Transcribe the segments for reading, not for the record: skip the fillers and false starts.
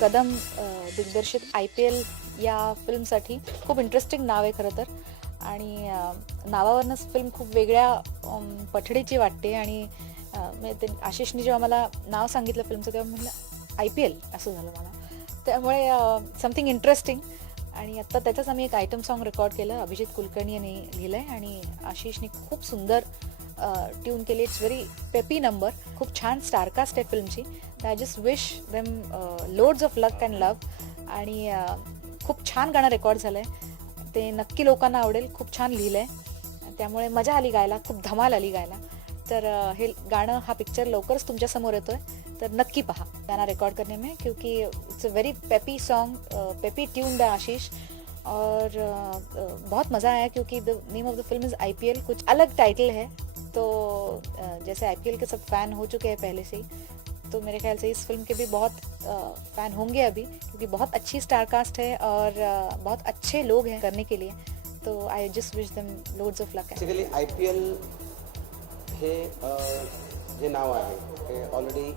कदम दिग्दर्शित IPL या फिल्मसाठी खूप इंटरेस्टिंग नाव आहे खरं तर. आणि नावावरूनच फिल्म खूप वेगळ्या पठडीची वाटते. आणि म्हणजे ते आशिषने जेव्हा मला नाव सांगितलं फिल्मचं तेव्हा म्हटलं IPL असं झालं मला. त्यामुळे समथिंग इंटरेस्टिंग. आणि आत्ता त्याचंच आम्ही एक आयटम सॉन्ग रेकॉर्ड केलं. अभिजित कुलकर्णी यांनी लिहिलं आहे आणि आशिषने खूप सुंदर ट्यून केली. It's very peppy number. खूप छान स्टारकास्ट आहे फिल्मची. I just wish them loads of luck and love. आणि खूप छान गाणं रेकॉर्ड झालं आहे. ते नक्की लोकांना आवडेल. खूप छान लिहिलं आहे. त्यामुळे मजा आली गायला. खूप धमाल आली गायला. तर हे गाणं हा पिक्चर लवकरच तुमच्यासमोर येतोय. तर नक्की पहा गाना रिकॉर्ड करने में, क्योंकि it's a very peppy song, peppy tune by Ashish. और बहुत मज़ा आया क्योंकि the name of the film is IPL. कुछ अलग टाइटल है. तो जैसे IPL के सब फैन हो चुके हैं पहले से ही, तो मेरे ख्याल से इस फिल्म के भी बहुत फ़ैन होंगे अभी, क्योंकि बहुत अच्छी स्टारकास्ट है और बहुत अच्छे लोग हैं करने के लिए. तो I just wish them loads of luck. Basically IPL हे जे नाव आहे ते ऑलरेडी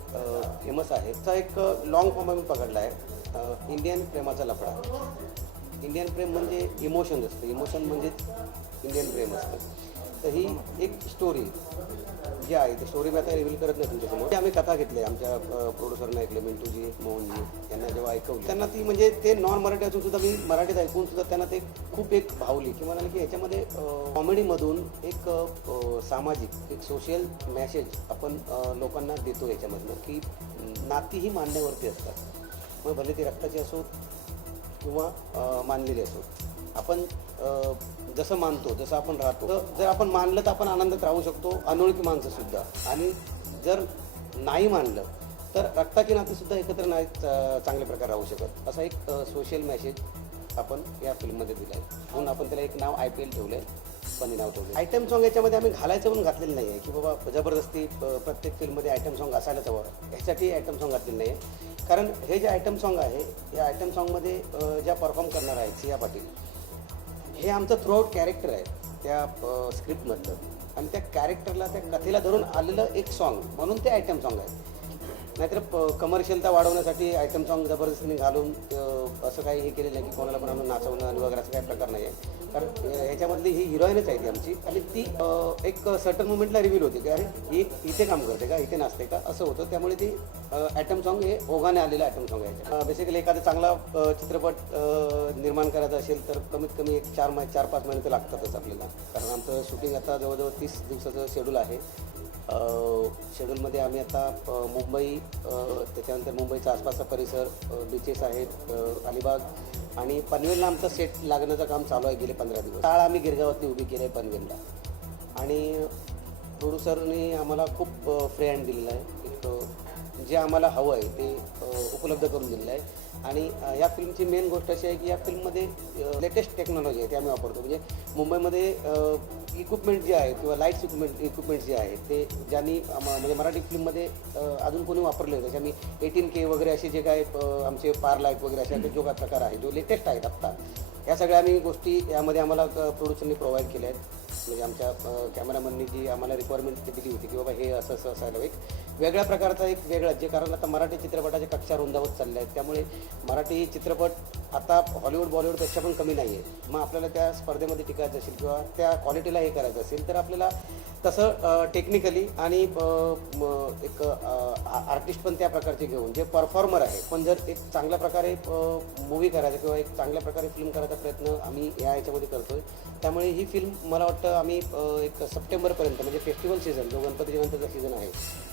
फेमस आहे. त्याचा एक लॉंग फॉर्म आम्ही पकडला आहे, इंडियन प्रेमाचा लफडा. इंडियन प्रेम म्हणजे इमोशन असतं, इमोशन म्हणजेच इंडियन प्रेम असतं. तर ही एक स्टोरी जी आहे ती स्टोरी मी आता रिव्हील करत नाही तुमच्यासमोर. आम्ही कथा घेतली आमच्या प्रोड्युसरने ऐकले, मिंटूजी मोहनजी यांना जेव्हा ऐकवली त्यांना ती म्हणजे ते नॉन मराठी असून सुद्धा मी मराठीत ऐकून सुद्धा त्यांना ते खूप एक भावली की म्हणाले की ह्याच्यामध्ये कॉमेडीमधून एक सामाजिक एक सोशल मॅसेज आपण लोकांना देतो याच्यामधनं की नाती ही मानण्यावरती असतात. मग भले ती रक्ताची असो किंवा मानलेली असो, आपण जसं मानतो जसं आपण राहतो. तर जर आपण मानलं तर आपण आनंदात राहू शकतो, अनोळखी माणसंसुद्धा. आणि जर नाही मानलं तर रक्ताची नातीसुद्धा एकत्र नाही चांगल्या प्रकारे राहू शकत. असा एक सोशल मेसेज आपण या फिल्ममध्ये दिला आहे. म्हणून आपण त्याला एक नाव IPL ठेवलं आहे, फनी नाव ठेवलं. आयटम सॉन्ग याच्यामध्ये आम्ही घालायचं म्हणून घातलेलं नाही आहे की बाबा जबरदस्ती प्रत्येक फिल्ममध्ये आयटम सॉन्ग असायलाच हवं, ह्यासाठी आयटम सॉन्ग घातलेलं नाही आहे. कारण हे जे आयटम सॉन्ग आहे या आयटम सॉन्गमध्ये ज्या परफॉर्म करणार आहेत सिया पाटील, हे आमचं थ्रूआउट कॅरेक्टर आहे त्या स्क्रिप्टमधलं. आणि त्या कॅरेक्टरला त्या कथेला धरून आलेलं एक सॉन्ग म्हणून ते आयटम सॉन्ग आहे. नाहीतर कमर्शियलता वाढवण्यासाठी आयटम सॉन्ग जबरदस्तीने घालून असं काही हे केलेलं नाही की कोणाला पण आणून नाचवणं आणि वगैरे असं काही प्रकार नाही आहे. कारण ह्याच्यामधली ही हिरोईनच आहे ती आमची. आणि ती एक सर्टन मुमेंटला रिव्हील होते की अरे ही इथे काम करते का, इथे नाचते का, असं होतं. त्यामुळे ती आयटम सॉन्ग हे ओघाने आलेलं आयटम सॉन्ग आहे. बेसिकली एखादा चांगला चित्रपट निर्माण करायचा असेल तर कमीत कमी एक 4-5 महिने तर लागतातच आपल्याला. कारण आमचं शूटिंग आता जवळजवळ 30 दिवसाचं शेड्यूल आहे. शेड्यूलमध्ये आम्ही आता मुंबई, त्याच्यानंतर मुंबईचा आसपासचा परिसर, बीचेस आहेत, अलिबाग आणि पनवेलला आमचं सेट लागण्याचं काम चालू आहे गेले 15 दिवस. शाळा आम्ही गिरगावातली उभी केली आहे पनवेलला. आणि प्रोड्युसरने आम्हाला खूप फ्री हँड दिलेलं आहे. एक जे आम्हाला हवं आहे ते उपलब्ध करून दिलेलं आहे. आणि या फिल्मची मेन गोष्ट अशी आहे की या फिल्ममध्ये लेटेस्ट टेक्नॉलॉजी आहे ते आम्ही वापरतो. म्हणजे मुंबईमध्ये इक्विपमेंट जे आहे किंवा लाईट्स इक्विपमेंट्स जे आहेत ते ज्यांनी म्हणजे मराठी फिल्ममध्ये अजून कोणी वापरले होते. आम्ही 18K वगैरे असे जे काय आमचे पार लाईट वगैरे असे जो काय प्रकार आहे जो लेटेस्ट आहेत आत्ता, या सगळ्या आम्ही गोष्टी यामध्ये आम्हाला प्रोड्युसरनी प्रोव्हाइड केल्या आहेत. म्हणजे आमच्या कॅमेरामॅननी जी आम्हाला रिक्वायरमेंट दिली होती की बाबा हे असं असं असायला एक वेगळ्या प्रकारचा एक वेगळा, जे कारण आता मराठी चित्रपटाच्या कक्षा रुंदावत चालल्या आहेत. त्यामुळे मराठी चित्रपट आता हॉलिवूड बॉलिवूडपेक्षा पण कमी नाही आहे. मग आपल्याला त्या स्पर्धेमध्ये टिकायचं असेल किंवा त्या क्वालिटीला हे करायचं असेल तर आपल्याला तसं टेक्निकली आणि एक आर्टिस्ट पण त्या प्रकारचे घेऊन जे परफॉर्मर आहे, पण जर एक चांगल्या प्रकारे मूवी करायचा किंवा एक चांगल्या प्रकारे फिल्म करायचा प्रयत्न आम्ही या याच्यामध्ये करतो आहे. त्यामुळे ही फिल्म मला वाटतं आम्ही एक सप्टेंबरपर्यंत म्हणजे फेस्टिवल सीझन जो गणपतीच्या नंतरचा सीझन आहे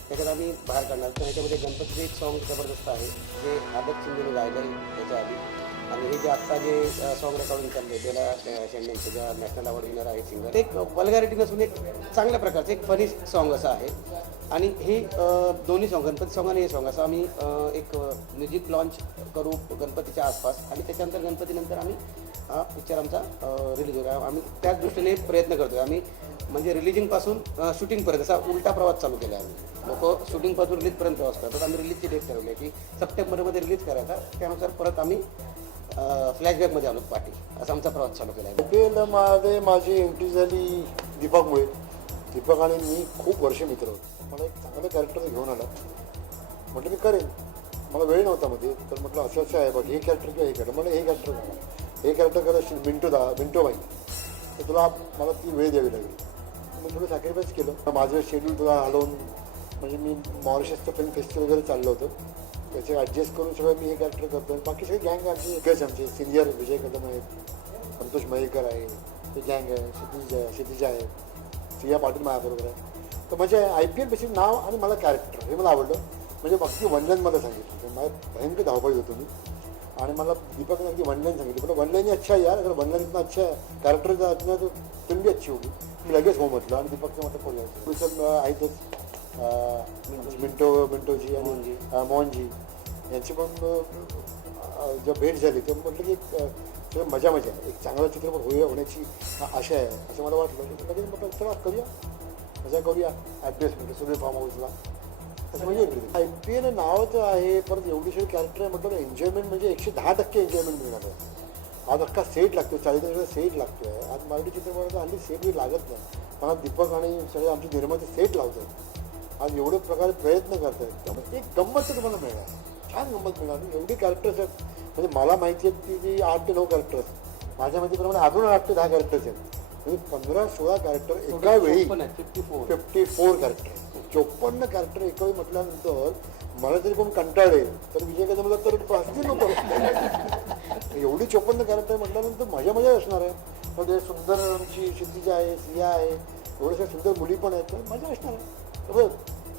त्याच्यात आम्ही बाहेर काढणार. तर ह्याच्यामध्ये गणपतीचं एक सॉन्ग जबरदस्त आहे जे आदत शिंदेने गायलं आहे त्याच्या आधी. आणि हे जे आत्ता जे सॉन्ग रेकॉर्डिंग चालले बेला शेंडेंचे ज्या नॅशनल अवॉर्ड विनर आहे सिंगर, एक वल्गॅरिटी नसून एक चांगल्या प्रकारचं एक फनी सॉन्ग असं आहे. आणि हे दोन्ही सॉन्ग, गणपती सॉन्ग आणि हे सॉन्ग, असं आम्ही एक म्युझिक लॉन्च करू गणपतीच्या आसपास. आणि त्याच्यानंतर गणपतीनंतर आम्ही हा पिक्चर आमचा रिलीज होईल. आम्ही त्याच दृष्टीने प्रयत्न करतो आहे. आम्ही म्हणजे रिलीजिंगपासून शूटिंगपर्यंत असा उलटा प्रवास चालू केला आहे. आम्ही लोक शूटिंगपासून रिलीजपर्यंत प्रवास करतात. आम्ही रिलीजची डेट ठरवली आहे की सप्टेंबरमध्ये रिलीज करायचा. त्यानुसार परत आम्ही फ्लॅशबॅकमध्ये आलो पाठी, असा आमचा प्रवास चालू केला आहे. IPLमध्ये माझी एंट्री झाली दीपकमुळे. दीपक आणि मी खूप वर्ष मित्र होतो. मला एक चांगलं कॅरेक्टर घेऊन आला, म्हटलं मी करेन. मला वेळ नव्हता मध्ये, तर म्हटलं असं असं आहे बघ, हे कॅरेक्टर किंवा हे कॅरेक्टर, म्हटलं हे कॅरेक्टर करा, हे कॅरेक्टर करा मिंटो बाई, तर तुला मला ती वेळ द्यावी लागेल. मी थोडं सॅक्रिफाईस केलं. माझं शेड्यूल तुला हलवून, म्हणजे मी मॉरिशसचं फिल्म फेस्टिवल वगैरे चाललं होतं, त्याचे ॲडजस्ट करून सगळं मी हे कॅरेक्टर करतो. बाकी सगळे गँग आमचे एकच, आमचे सिनियर विजय कदम आहेत, संतोष मयेकर आहे, ते गँग आहे, क्षितिजा आहे, सिया पाटील माझ्याबरोबर आहे. तर म्हणजे IPL बेसिक नाव आणि मला कॅरेक्टर हे मला आवडलं. म्हणजे अगदी वनलाईन मला सांगितलं, मला भयंकर धावपळ होतो मी, आणि मला दीपकने अगदी वनलाईन सांगितली. पण वनलाईन ही अच्छा आहे यार, अगर वनलाईन इतना अच्छा है कॅरेक्टर का इतना तो फिल्म भी अच्छी होगी. मी लगेच हो म्हटलं, आणि दीपकचं म्हटलं बोलायचं पुढचं आहेतच मिंटोजी आणि मोहनजी यांची पण जेव्हा भेट झाली तेव्हा म्हटलं की सगळं मजा एक चांगला चित्रपट होण्याची आशा आहे असं मला वाटलं. लगेच म्हटलं चला करूया, मजा करूया ॲड्रेस म्हणजे सुधीर फार्म हाऊसला. असं म्हणजे IPL नावाचं आहे, परत एवढी सगळी कॅरेक्टर आहे म्हटलं एन्जॉयमेंट म्हणजे 110% एन्जॉयमेंट मिळणार आहे. आज अख्खा सेट लागतो, 40 सेट लागतो आहे. आज मराठी चित्रपटाचा हल्ली सेट बी लागत नाही, मला दीपक आणि सगळे आमचे निर्माते सेट लावतात. आज एवढे प्रकारे प्रयत्न करत आहेत, त्यामुळे एक गंमत तर तुम्हाला मिळणार, छान गंमत मिळणार. एवढी कॅरेक्टर्स आहेत, म्हणजे मला माहिती आहेत की जी 8 ते 9 कॅरेक्टर्स, माझ्या माहितीप्रमाणे अजून 8 ते 10 कॅरेक्टर्स आहेत. म्हणजे 15-16 कॅरेक्टर एका वेळी, 54 कॅरेक्टर, 54 कॅरेक्टर एका वेळी म्हटल्यानंतर मला जरी कोण कंटाळले तर विजय कदमला तर असतील नको. एवढी 54 कॅरेक्टर म्हटल्यानंतर मजा असणार आहे. म्हणजे सुंदर आमची क्षितिजा आहे, सिया आहे, एवढ्या सगळ्या सुंदर मुली पण आहेत, तर मजा असणार आहे. तर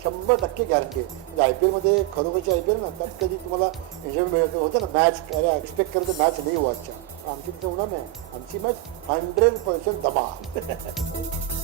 100% गॅरंटी आहे. म्हणजे IPL मध्ये खरोखरची IPL ना, त्यात कधी तुम्हाला एन्जॉयमेंट मिळत होतं ना. मॅच अरे एक्सपेक्ट करत मॅच नाही हो आजच्या, आमची तिथे होणार नाही. आमची मॅच 100% धमाल.